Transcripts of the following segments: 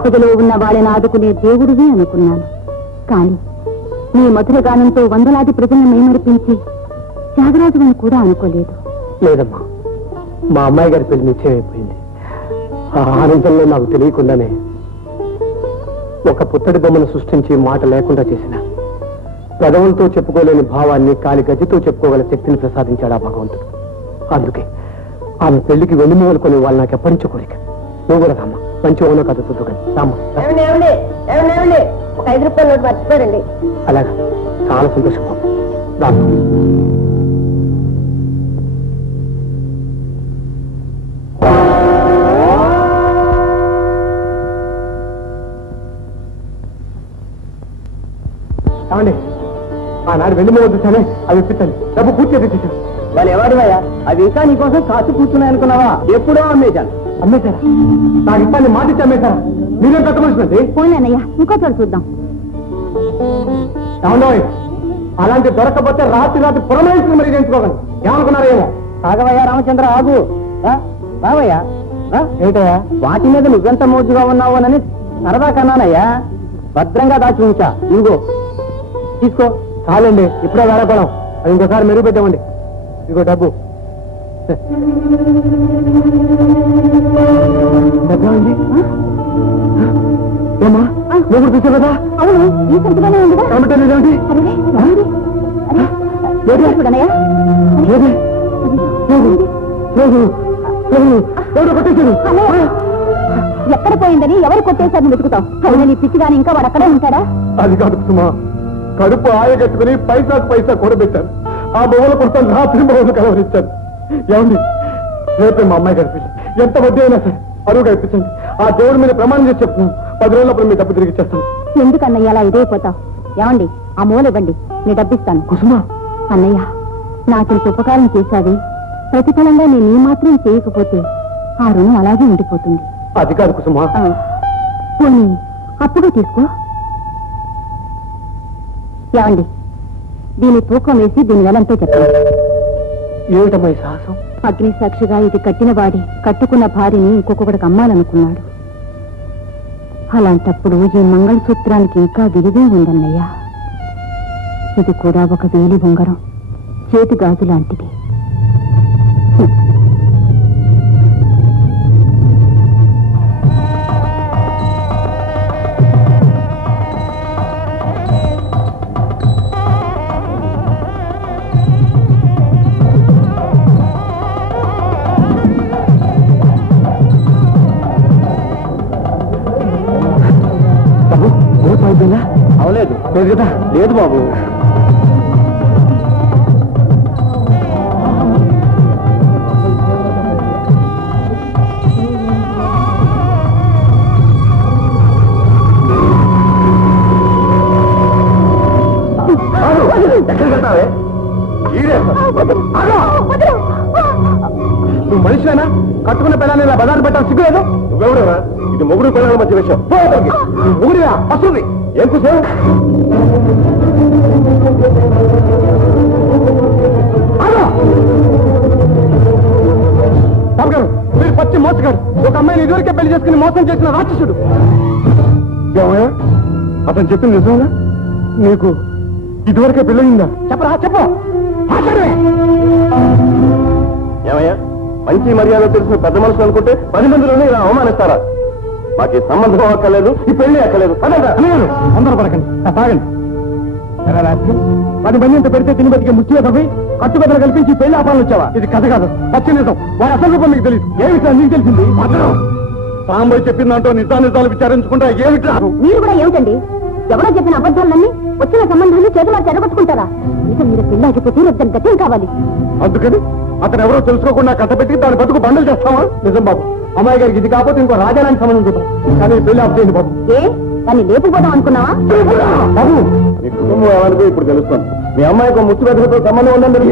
ఆపదలో ఉన్న వాళ్ళని ఆదుకునే దేవుడివే అనుకున్నాను. కానీ నీ మధుర గానంతో వందలాది ప్రజలను మైమరిపించి త్యాగరాజుని కూడా అనుకోలేదు. లేదమ్మా, మా అమ్మాయి గారి పెళ్లి నిశ్చయమైపోయింది. ఆ ఆనందంలో నాకు తెలియకుండానే ఒక పుత్తడి బొమ్మను సృష్టించి మాట లేకుండా చేసిన, పెదవులతో చెప్పుకోలేని భావాన్ని కాలి గజ్జితో చెప్పుకోగల శక్తిని ప్రసాదించాడు ఆ భగవంతుడు. అందుకే ఆమె పెళ్లికి వెన్నుమూలు కొని వాళ్ళు నాకు ఎప్పటి నుంచో కోరిక. నువ్వు కూడా రామ్మా, మంచి ఓనో కథ చూద్దు. ఒక 5 రూపాయల నోటు మర్చిపోయారండి. అలాగా, చాలా సంతోషం. రామ్మా. కావండి, ఆనాడు వెన్నుమూలు చూసానే, అవి ఇప్పించండి. డబ్బు పూర్తిగా తెచ్చేసాను. వాళ్ళు ఎవరివయ్యా? అవి ఇంకా నీకోసం కాచి కూర్చున్నాయి అనుకున్నావా? ఎప్పుడో అమ్మేశాను. అమ్మేశారా? నాకు ఇప్పని మాట ఇచ్చి అమ్మేశారా? మీరేం కట్టమనిసిందండి? పోనీ అన్నయ్య, ఇంకో చోటు చూద్దాం. అవునోయ్, అలాంటి దొరకపోతే రాత్రి పురమాయించుకుని మరీ చేయించుకోగలను. ఏమనుకున్నారేమో? ఆగవయ్యా రామచంద్ర, ఆగు. రావయ్యా. ఏంటయ్యా? వాటి మీద నువ్వెంత మోజుగా ఉన్నావోనని సరదా కన్నానయ్యా. భద్రంగా దాచి ఉంచా. ఇదిగో తీసుకో. చాలండి, ఇప్పుడే వేళపడం. అది ఇంకోసారి మెరుగు పెట్టామండి. ఇదిగో డబ్బు. ఏమా, నువ్వు కూడా చూసావు కదా? అవును, ఈ సంతలోనే ఉందిగా. ఏమిటండి? ఎక్కడ పోయిందని ఎవరు కొట్టేశారని వెతుకుతావు? అవును, నీ పిచ్చిగాని ఇంకా వాడు అక్కడే ఉంటాడా? అది కాదు సుమా, కడుపు ఆయగట్టుకుని పైసాకు పైసా కూడబెట్టాను. ఆ బొమ్మల కోసం రాత్రి బొమ్మలు కలవరించాను. ఏమండి, రేపే మా అమ్మాయి గడిపించి ఎంత వడ్డీ అయినా సరే అరువు గడిపించండి. ఆ దేవుడి మీద ప్రమాణం చేసి చెప్తున్నాను, 10 రోజులప్పుడు మీ డబ్బు తిరిగి ఇచ్చేస్తాను. ఎందుకన్నయ్య అలా ఇదైపోతావు? ఏమండి, ఆ మూల ఇవ్వండి, నీ డబ్బిస్తాను. కుసుమా, అన్నయ్య, నాకింత ఉపకారం చేశావి, ప్రతిఫలంగా నేను ఈ మాత్రం చేయకపోతే ఆ రుణం అలాగే ఉండిపోతుంది. అది కాదు కుసుమా. పోనీ అప్పుగా తీసుకో. ఏమండి, దీని తూకం వేసి దీని వెలంతో చెప్పండి. ఏమిటమ్మా ఈ సాహసం? అగ్ని సాక్షిగా ఇది కట్టిన వాడి కట్టుకున్న భార్యని ఇంకొకటికి అమ్మాలనుకున్నాడు. అలాంటప్పుడు ఈ మంగళసూత్రానికి ఇంకా విలువే ఉందన్నయ్యా. ఇది కూడా ఒక వేలి ఉంగరం, చేతి గాజు లాంటిది. అవలేదు. లేదు కదా? లేదు బాబు. నువ్వు మనిషినా? కట్టుకున్న పిల్లల్ని ఇలా బజారు పెట్టాలి సిగ్గులేదు? నువ్వెవడరా? ఇది మొగుడు పిల్లల మధ్య విషయం. మొగుడివా? వస్తుంది. ఏం కూర్చో? మీరు పచ్చి మోసగాడు. ఒక అమ్మాయిని ఇదివరకే పెళ్లి చేసుకుని మోసం చేసిన రాక్షసుడు. ఏమయ్యా, అతను చెప్పింది నిజంగా? నీకు ఇదివరకే పెళ్ళయిందా? చెప్పరా, చెప్పు. ఏమయ్యా, మంచి మర్యాద తెలిసిన పెద్ద మనుషులు అనుకుంటే 10 మందిలోనే ఇలా అవమానిస్తారా? మాకు ఈ సంబంధం అక్కర్లేదు, ఈ పెళ్లి అక్కర్లేదు. అందరూ పడకండి, తాగండి. 10 మంది ఇంత పెడితే తిని బతికే ముష్టిగా తవ్వి కట్టుబెద్దలు కల్పించి పెళ్లి ఆపాలని వచ్చావా? ఇది కథ కాదు, పచ్చి నిజం. వారి అసలు రూపం మీకు తెలియదు. ఏ విషయం నీకు తెలిసింది? మాత్రం సాంబయ్య చెప్పిందంటూ నిజాలు విచారించుకుంటా ఏమిట్రా? మీరు కూడా ఏమిటండి, ఎవరో చెప్పిన అబద్ధాలన్నీ వచ్చిన సంబంధాన్ని చేతులా చెడగొట్టుకుంటారా? ఇక మీరు పెళ్లి ఆగిపోతే రేపు గతం కావాలి. అందుకని అతను ఎవరో తెలుసుకోకుండా కట్టబెట్టి దాని బతుకు బండలు చేస్తావా? నిజం బాబు, అమ్మాయి గారికి ఇది కాకపోతే ఇంకో రాజాలాంటి సంబంధం చూద్దాం, కానీ పెళ్లి ఆప్ చేయండి బాబు. ఏ దాన్ని లేపుపోదాం అనుకున్నావా? బాబు, మీ కుటుంబం ఎవరికో ఇప్పుడు తెలుస్తాను. మీ అమ్మాయికి ముచ్చు పెద్దలతో సంబంధం ఉందని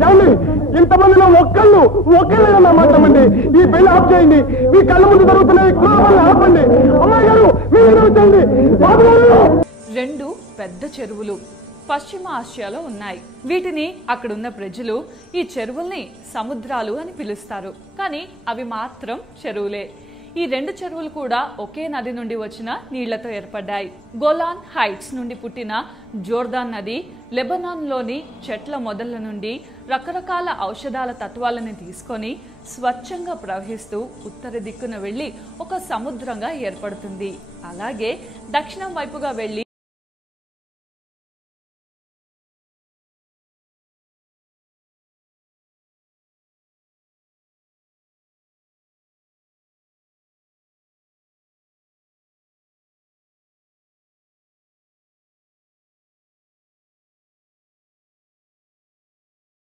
ఏమండి, ఇంతమందిలో ఒక్కళ్ళేనన్నా మాట్లాడండి. ఈ పెళ్లి ఆఫ్ చేయండి. మీ కళ్ళ ముందు జరుగుతున్నాయి, ఆపండి. అమ్మాయి గారు, మీరు వచ్చండి. 2 పెద్ద చెరువులు, పశ్చిమ ఆసియాలో ఉన్నాయి. వీటిని అక్కడున్న ప్రజలు ఈ చెరువుల్ని సముద్రాలు అని పిలుస్తారు. కానీ అవి మాత్రం చెరువులే. ఈ 2 చెరువులు కూడా ఒకే నది నుండి వచ్చిన నీళ్లతో ఏర్పడ్డాయి. గోలాన్ హైట్స్ నుండి పుట్టిన జోర్దాన్ నది లెబనాన్లోని చెట్ల మొదళ్ల నుండి రకరకాల ఔషధాల తత్వాలను తీసుకొని స్వచ్ఛంగా ప్రవహిస్తూ ఉత్తర దిక్కున వెళ్లి ఒక సముద్రంగా ఏర్పడుతుంది. అలాగే దక్షిణం వైపుగా వెళ్లి